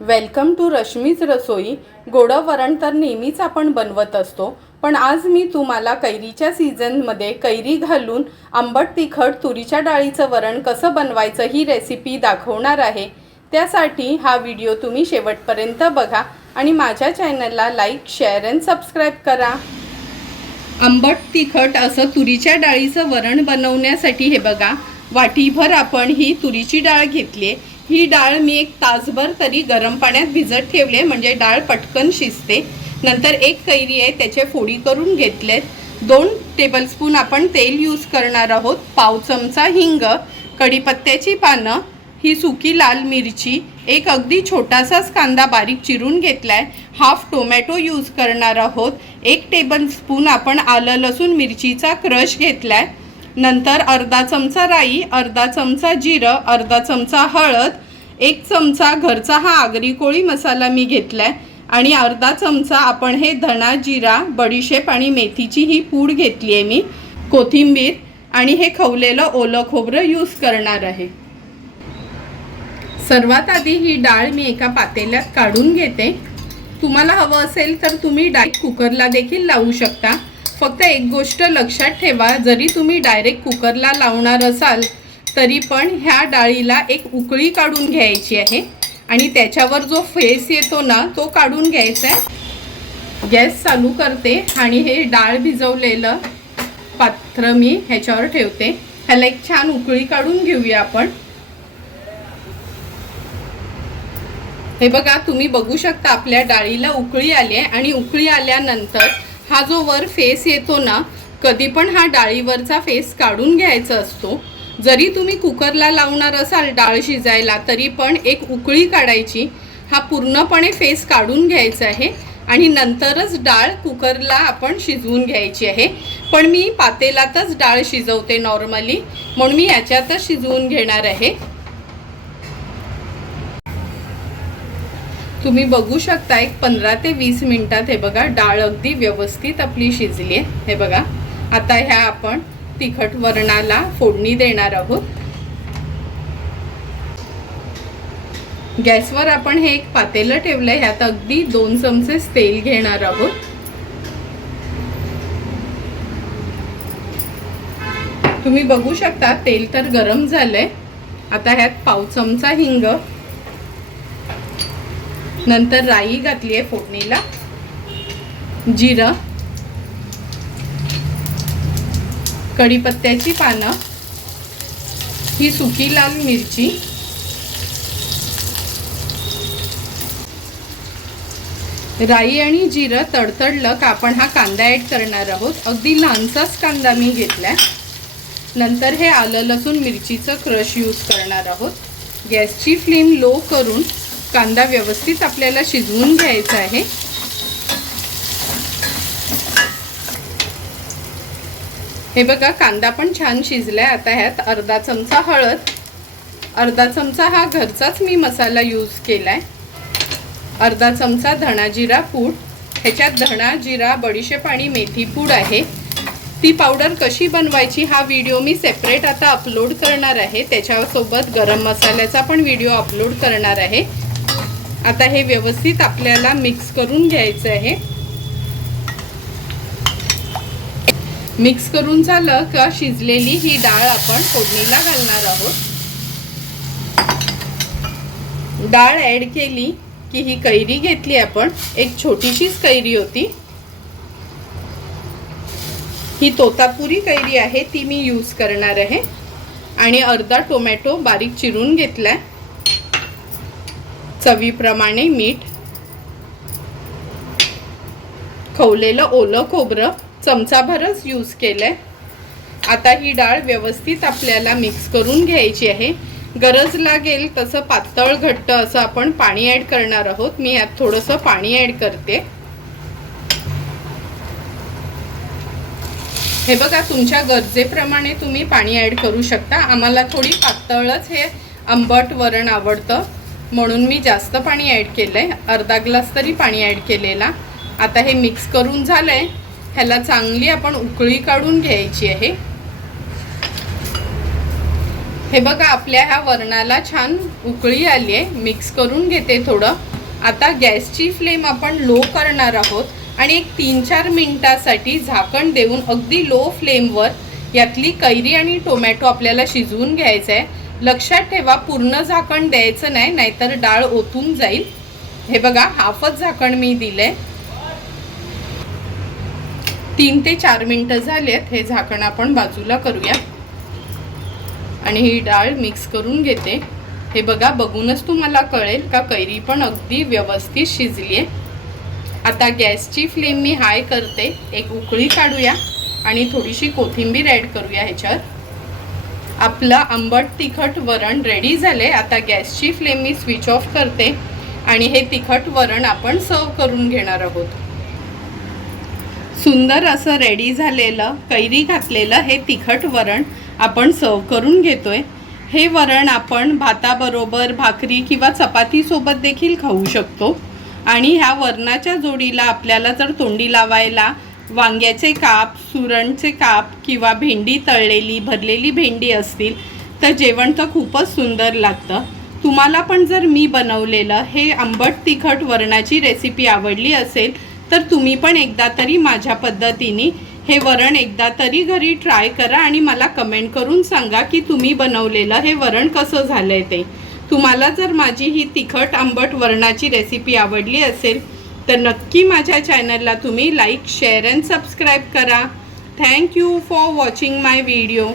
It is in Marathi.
वेलकम टू रश्मीज रसोई। गोडं वरण तर नेहमीच आपण बनवत असतो, पण आज मी तुम्हाला कैरीच्या सीझनमध्ये कैरी घालून आंबट तिखट तुरीच्या डाळीचं वरण कसं बनवायचं ही रेसिपी दाखवणार आहे। त्यासाठी हा व्हिडिओ तुम्ही शेवटपर्यंत बघा आणि माझ्या चॅनलला लाईक, शेअर आणि सबस्क्राईब करा। आंबट तिखट असं तुरीच्या डाळीचं वरण बनवण्यासाठी हे बघा, वाटीभर आपण ही तुरीची डाळ घेतली। ही डाळ मी 1 तासभर तरी गरम पाण्यात भिजत ठेवले, म्हणजे डाळ पटकन शिजते। नंतर 1 कैरी आहे, त्याचे फोडी करून घेतलेत। 2 टेबलस्पून आपण तेल यूज करणार आहोत। पाव चमचा हिंग, कढीपत्त्याची पानं, ही सुकी लाल मिरची, एक अगदी छोटासाच कांदा बारीक चिरून घेतलाय, हाफ टोमॅटो यूज करणार आहोत। 1 टेबलस्पून आपण आलं लसूण मिरचीचा क्रश घेतलाय। नंतर अर्धा चमचा राई, अर्धा चमचा जिरं, अर्धा चमचा हळद, 1 चमचा घरचा हा आगरी कोळी मसाला मी घेतलाय आणि अर्धा चमचा आपण हे धणा, जिरा, बडीशेप आणि मेथीची ही पूड घेतली आहे मी, कोथिंबीर आणि हे खवलेलं ओलं खोबरं यूज करणार आहे। सर्वात आधी ही डाळ मी एका पातेल्यात काढून घेते। तुम्हाला हवं असेल तर तुम्ही डायरेक्ट कुकरला देखील लावू शकता। फक्त एक गोष्ट लक्षात ठेवा, जरी तुम्ही डायरेक्ट कुकरला लावणार असाल तरी पण ह्या डाळीला एक उकळी काढून घ्यायची आहे आणि त्याच्यावर जो फेस येतो ना तो काढून घ्यायचा आहे। गॅस चालू करते आणि हे डाळ भिजवलेलं पात्र मी ह्याच्यावर ठेवते। ह्याला एक छान उकळी काढून घेऊया आपण। हे बघा, तुम्ही बघू शकता आपल्या डाळीला उकळी आली आहे आणि उकळी आल्यानंतर हा जो वर फेस येतो ना, कधी पण हा डाळीवरचा फेस काढून घ्यायचा असतो। जरी तुम्ही कुकरला लावणार असाल डाळ शिजायला तरी पण एक उकळी काढायची, हा पूर्णपणे फेस काढून घ्यायचा आहे आणि नंतरच डाळ कुकरला आपण शिजवून घ्यायची आहे। पण मी पातेलातच डाळ शिजवते नॉर्मली, म्हणून मी याच्यातच शिजवून घेणार आहे। तुम्ही बघू शकता एक 15 ते 20 मिनिटात हे बघा डाळ अगदी व्यवस्थित आपली शिजली आहे। हे बघा, आता ह्या आपण तिखट वरणाला फोडणी देणार आहोत। गॅसवर आपण हे एक पातेलं ठेवलंय, ह्यात अगदी 2 चमचे तेल घेणार आहोत। तुम्ही बघू शकता तेल तर गरम झालंय। आता ह्यात पाव चमचा हिंग, नंतर राई घातली आहे फोडणीला, जिरं, कढीपत्त्याची पानं, ही सुकी लाल मिरची, राई आणि जिरं तडतडलं का आपण हा कांदा ॲड करणार आहोत। अगदी लहानसाच कांदा मी घेतलाय। नंतर हे आलं लसूण मिरचीचं क्रश यूज करणार आहोत। गॅसची फ्लेम लो करून कांदा व्यवस्थित आपल्याला शिजवून घ्यायचा आहे। हे बघा, कांदा पण छान शिजलाय। आता ह्यात अर्धा चमचा हळद, अर्धा चमचा हा घरचाच मी मसाला यूज केलाय, अर्धा चमचा धणा जिरा पूड, ह्याच्यात धणा जिरा, बडीशेप आणि मेथी पूड आहे। ती पावडर कशी बनवायची हा व्हिडिओ मी सेपरेट आता अपलोड करणार आहे। त्याच्यासोबत गरम मसाल्याचा पण व्हिडिओ अपलोड करणार आहे। आता हे व्यवस्थित आपल्याला मिक्स करून घ्यायचं आहे। मिक्स करून झालं का शिजलेली ही डाळ आपण फोडणीला घालणार आहोत। डाळ ॲड केली की ही कैरी घेतली आपण, एक छोटीशीच कैरी होती, ही तोतापुरी कैरी आहे, ती मी यूज करणार आहे आणि अर्धा टोमॅटो बारीक चिरून घेतलाय, चवीप्रमाणे मीठ, खवलेलं ओलं खोबरं चमचाभरच यूज केलंय। आता ही डाळ व्यवस्थित आपल्याला मिक्स करून घ्यायची आहे। गरज लागेल तसं पातळ घट्ट असं आपण पाणी ॲड करणार आहोत। मी यात थोडंसं पाणी ॲड करते। हे बघा, तुमच्या गरजेप्रमाणे तुम्ही पाणी ॲड करू शकता। आम्हाला थोडी पातळच हे आंबट वरण आवडतं, म्हणून मी जास्त पाणी ॲड केलंय, अर्धा ग्लास तरी पाणी ॲड केलेला। आता हे मिक्स करून झालंय, ह्याला चांगली आपण उकळी काढून घ्यायची आहे। हे बघा आपल्या ह्या वरणाला छान उकळी आली आहे. मिक्स करून घेते थोडं. आता गॅसची फ्लेम आपण लो करणार आहोत आणि एक 3-4 मिनिटासाठी झाकण देऊन अगदी लो फ्लेमवर यातली कैरी आणि टोमॅटो आपल्याला शिजवून घ्यायचं आहे. लक्षात ठेवा पूर्ण झाकण द्यायचं नाही, नाहीतर डाळ ओतून जाईल. हे बघा हाफच झाकण मी दिलंय. 3 ते 4 मिनिटं झालेत. हे झाकण आपण बाजूला करूया आणि ही डाळ मिक्स करून घेते. हे बघा बघूनच तुम्हाला कळेल का कैरी पण अगदी व्यवस्थित शिजली आहे. आता गॅसची फ्लेम मी हाय करते. एक उकळी काढूया आणि थोडीशी कोथिंबीर ॲड करूया ह्याच्यावर. आपलं आंबट तिखट वरण रेडी झाले. आता गॅसची फ्लेम मी स्विच ऑफ करते आणि हे तिखट वरण आपण सर्व करून घेणार आहोत. सुंदर असं रेडी झालेलं कैरी घातलेलं हे तिखट वरण आपण सर्व करून घेतोय. हे वरण आपण भाताबरोबर, भाकरी किंवा चपातीसोबत देखील खाऊ शकतो. आणि ह्या वरणाच्या जोडीला आपल्याला जर तोंडी लावायला वांग्याचे काप, सुरणचे काप किंवा भेंडी तळलेली, भरलेली भेंडी असतील तर जेवण तर खूपच सुंदर लागतं. तुम्हाला पण जर मी बनवलेलं हे आंबट तिखट वरणाची रेसिपी आवडली असेल तर तुम्ही पण एकदा तरी माझ्या पद्धतीने हे वरण एकदा तरी घरी ट्राय करा आणि मला कमेंट करून सांगा की तुम्ही बनवलेलं हे वरण कसं झालंय ते. तुम्हाला जर माझी ही तिखट आंबट वरणाची रेसिपी आवडली असेल तर नक्की माझ्या चॅनलला तुम्ही लाईक, शेअर अँड सबस्क्राईब करा. Thank you for watching my video.